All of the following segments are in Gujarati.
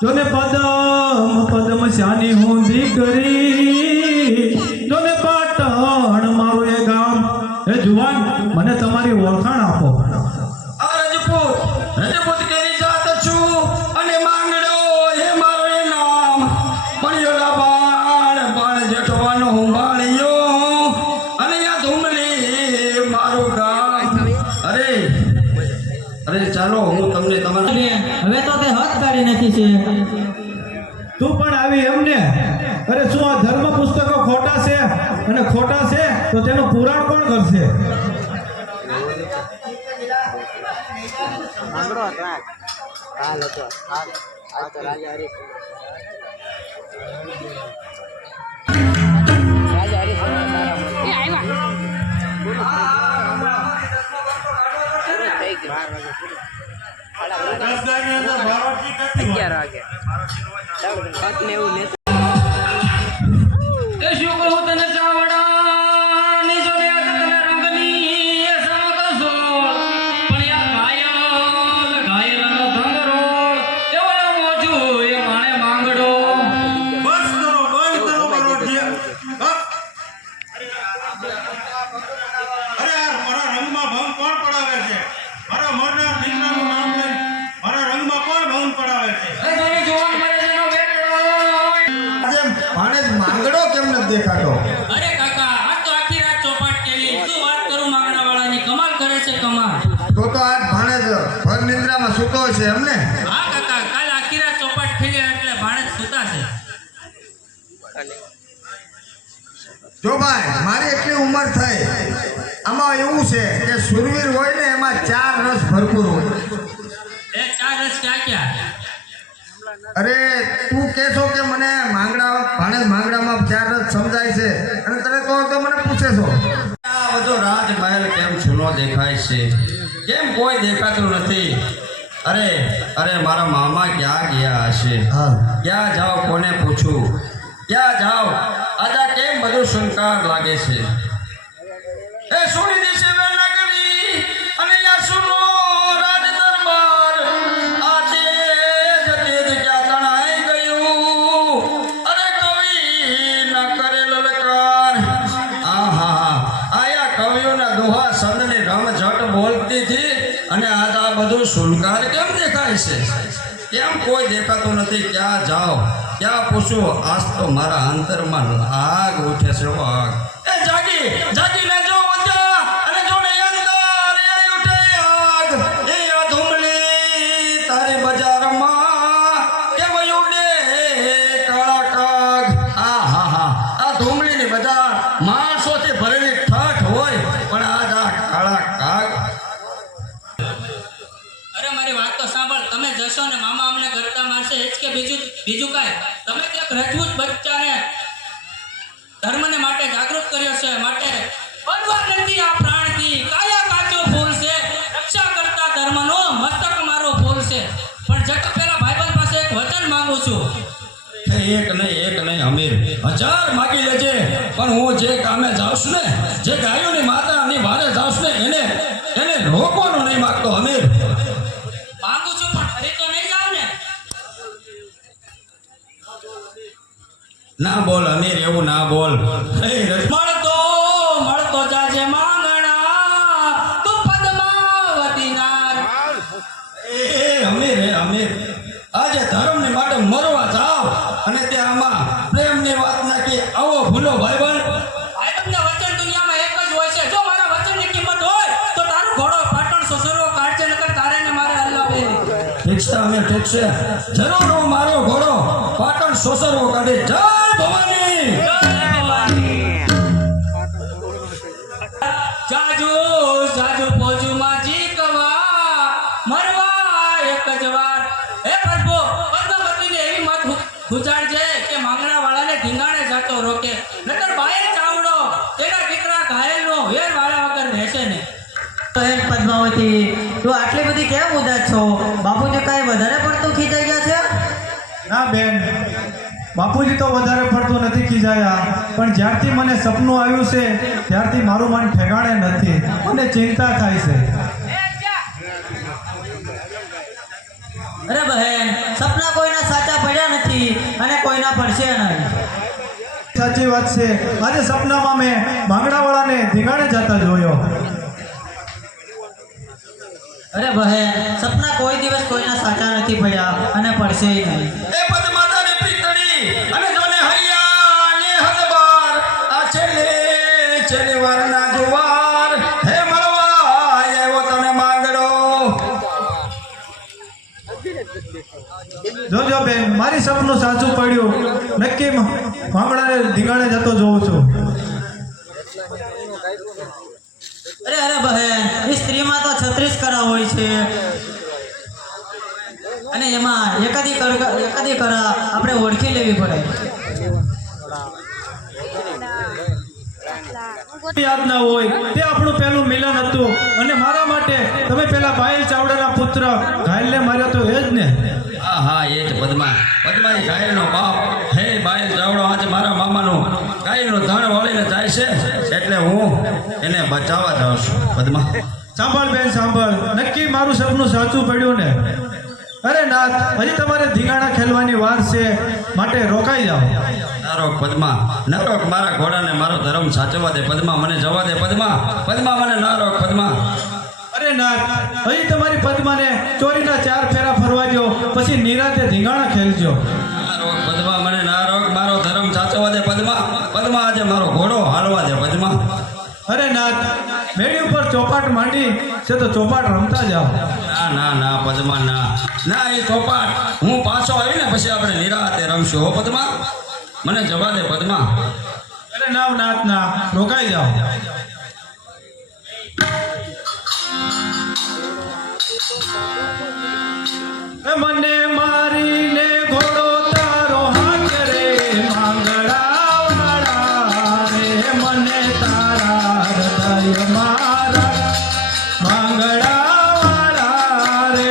જોને પદમ પદમ શ્યાની હું દીકરી જોને પાટણ મારું એ ગામ હે જુવાન મને તમારી ઓળખાણ આપો રજપૂત કેરી જાત છું અને માંગડો હે મારો એ નામ મળ્યો બાણ બાણ જેઠવાનો હુંબાળ્યો અને યા ધુમલી મારું ગામ અરે ચાલો હું તમને તમારા હવે તો તે હાથ કાઢી નાખી છે તું પણ આવી એમને અરે શું આ ધર્મ પુસ્તકો ખોટા છે અને ખોટા છે તો તેનું પુરાણ કોણ કરશે દેખાતો અરે કાકા આ તો આખી રાત ચોપાટ કેલી શું વાત કરું માંગણા વાળાની કમાલ કરે છે કમાલ તો આજ ભાણેજ ભર નિંદ્રામાં સૂતો છે એમને હા કાકા કાલ આખી રાત ચોપાટ ખેલી એટલે ભાણેજ સૂતા છે જો ભાઈ મારી એટલી ઉંમર થઈ આમાં એવું છે કે સુરવીર હોય ને એમાં 4 રસ ભરપૂર હોય એ 4 રસ ક્યાં અરે તું કહેશો કે મને ભાણેજ માંગડામાં 4 રસ સમજાય છે અને તને તો મને પૂછે છો આ બધો રાજમહેલ કેમ છૂનો દેખાય છે કેમ કોઈ દેખાતું નથી અરે મારા મામા ક્યાં ગયા હશે ક્યાં જાઓ કોને પૂછું ક્યાં જાઓ આજા કેમ બધું શંકાર લાગે છે એ સુની દેશે વે નગરી અને યા સુનો રાજ દરબાર આજે જતે ક્યાં તણાઈ ગયું અરે કવિ ન કરે લલકાર આહા આયા કવિઓના દોહા સંદની રમઝટ બોલતી હતી અને આજ આ બધું શૃંગાર કેમ દેખાય છે કેમ કોઈ દેખાતું નથી ક્યાં જાઓ ક્યાં પૂછો આજ તો મારા અંતરમાં આગ ઉઠે છે આગ એ જાગીને જો વચ્ચા અને જો ને અંદર એ ઉઠે આગ એ આ ધુમલી તારી બજારમાં કે વયુડે કાળા કાગ આહા આ ધુમલીની બજાર માણસોથી ભરેલી ઠઠ હોય પણ આજ આ કાળા કાગ અરે મારી વાત તો સાંભળ તમે જશો ને મામા અમને ગરડા મારશે એ જ કે બીજું કાંઈ તમે એક રજપૂત બચ્ચાને ધર્મને માટે જાગૃત કર્યો છે માટે પરવા નથી આ પ્રાણથી કાયા કાચો ફૂલ છે રક્ષા કરતા ધર્મનો મસ્તક મારો ફૂલ છે પણ જટ પેલા ભાઈબંધ પાસે એક વચન માંગુ છું એક નહીં અમીર 1000 માગી લેજે પણ હું જે કામે જાઉં ને જે ગાયોની માતાની વારે જાઉં ને એને રોકવાનું નહીં માગતો અમીર માંગુ છું પણ હરી તો નહીં જાવ ને ના બોલ અમીર એવું ના બોલ મળતો જાજે માંગણા તું પદ્માવતી નાર અમીર આજે ધર્મની માટે મરવા જાવ અને તે આમાં પ્રેમની વાત નાખી આવો ભૂલો ભાઈબંધ ભાઈબંધને શકશે જરૂર હું મારો ઘોડો પાટણ સોસરવો કાઢે જય ભવાની જાજુ જાજુ પોજુમાં જીકવા મરવા એક જ વાર હે પ્રભુ પદ્માવતીને એવી મત ગુજારજે કે માંગણા વાળાને ધીંગાણે જાતો રોકે નતર બાએ ચાવડો તેના દીકરા ઘાયલનો વેર વાળા વગર રહેશે ને બહેન પદ્માવતી તું આટલી બધી કેમ ઉદાસ છો બાપુજી કાંઈ વધારે પડતું ખીજાઈ ગયા છે ના બેન બાપુજી તો વધારે પડતું નથી ખીજાયા પણ જ્યારથી મને સપનું આવ્યું છે ત્યારથી મારું મન ઠેકાણે નથી મને ચિંતા થાય છે અરે બહેન સપના કોઈના સાચા પડ્યા નથી અને કોઈના પડશે નહીં સાચી વાત છે આજે સપનામાં મેં માંગણાવાળાને ધીંગાણે જતા જોયો અરે બહેન સપના કોઈ દિવસ કોઈના સાચા નથી પડ્યા અને પડશે નહીં એ પદ્માતાની પીતળી અને જોને હૈયા ને હદબાર આ છેલ્લે વારના જુવાર હે મળવા આવ્યો તને માંગડો જોજો બેન મારી સપનું સાચું પડ્યું નક્કી માંગણાને ધીંગાણે જતો જોઉં છું અરે બહેન એ સ્ત્રીમાં તો 36 કળા હોય છે અને એમાં એકાદી કળા આપણે ઓળખી લેવી પડે યાદ ના હોય તે આપણું પહેલું મિલન હતું અને મારા માટે તમે પેલા બાયલ ચાવડાના પુત્ર ઘાયલને માર્યો તો એ જ ને હા હા એ જ પદ્માની ઘાયલનો બાપ હે બાયલ ચાવડો આજે મારા મામાનો ઘાયલનો ધણ વળીને જાય છે એટલે હું એને બચાવવા જાઉં છું પદ્મા સાંભળ બેન સાંભળ નક્કી મારું સપનું સાચું પડ્યું ને અરે નાથ હજી તમારે ધીંગાણા ખેલવાની વાર છે માટે રોકાઈ જાઓ નારોક પદ્મા નારોક મારા ઘોડાને મારો ધર્મ સાચવવા દે પદ્મા મને જવા દે પદ્મા મને નારોક પદ્મા અરે નાથ હજી તમારી પદ્માને ચોરીના 4 ફેરા ફરવા દો પછી નિરાતે ધીંગાણા ખેલજો નારોક પદ્મા મને નારોક મારો ધર્મ સાચવવા દે પદ્મા આજે મારો ઘોડો હાલવા દે પદ્મા અરે નાથ મેળી ઉપર ચોપાટ માંડી છે તો ચોપાટ રમતા જાઓ ના પદ્મા ના એ ચોપાટ હું પાછો આવીને પછી આપણે નિરાતે રમશું હો પદ્મા મને જવા દે પદ્મા અરે ના નાથ ના રોકાઈ જાઓ મને મારીને ઘોડો તારો હાથ રે માંગણાવાળા રે મને તારા હૃદય મારા માંગણાવાળા રે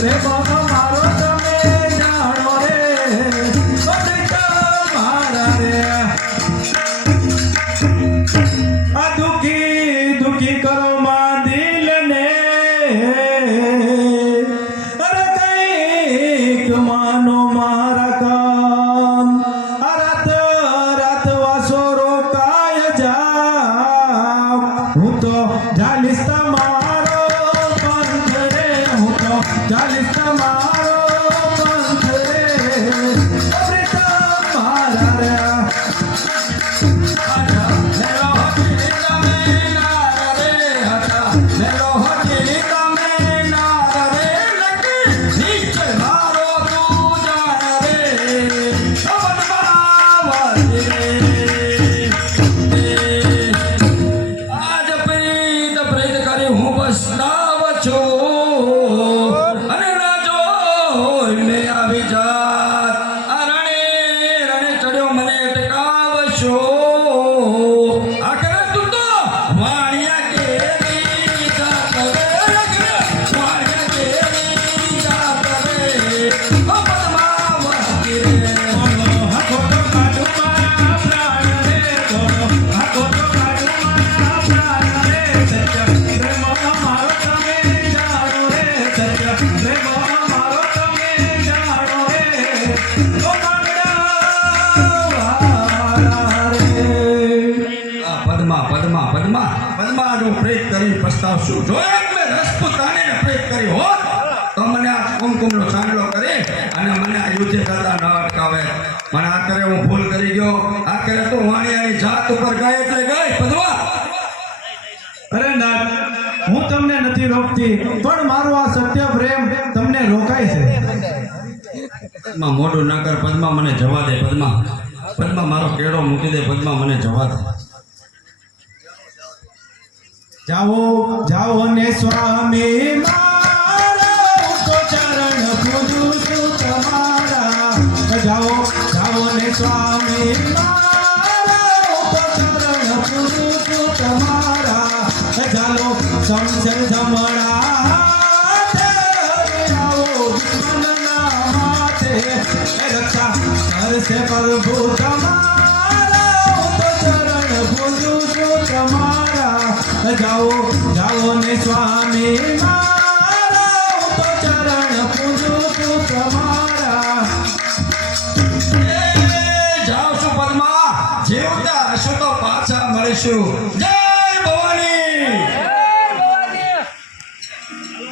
પ્રેમ મારો તમે જાણો રે મારા રે આ દુખી કરો માં દિલને અરે કઈક માનો મારા કામ આ રાત વાસો રોકાય જા હું તો જાલીસ તમારો પંથ રે હું તો જાલીસ તમારો પંથ રે પ્રીતમ મારા રે પદ્માનું પ્રેત કરી પસ્તાવશું. જો એક મેં રસપૂતાણીને પ્રેત કરી હોત તો મને આ કુમકુમનો સાંડલો કરે અને મને આ યુદ્ધ કરતા ન અટકાવે. મને આ કરે હું ભૂલ કરી ગયો. આ કરે તો વાણિયાની જાત ઉપર ગઈ એટલે ગઈ. પદ્મા અરે ના હું તમને નથી રોકતી પણ મારો આ સત્ય પ્રેમ તમને રોકાય છે. પદ્મા મોઢું ના કર. પદ્મા મને જવા દે. પદ્મા મારો કેળો મૂકી દે. પદ્મા મને જવા દે. જાઓ ને સ્વામી મારા હું તો ચરણ પૂજું છું તમારા. જાઓ ને સ્વામી મારા હું તો ચરણ પૂજું છું તમારા. ચાલો સમસર જમણા હાથે આવો દુશ્મનના માથે રક્ષા કરશે પ્રભુ તમારા. હું તો ચરણ પૂજું છું તમારા. જાઓ ને સ્વામી મારા હું તો ચરણ પૂજું છું તમારા. જાઓ છું પદ્મા. જીવતા હશો તો પાછા મળીશું. જય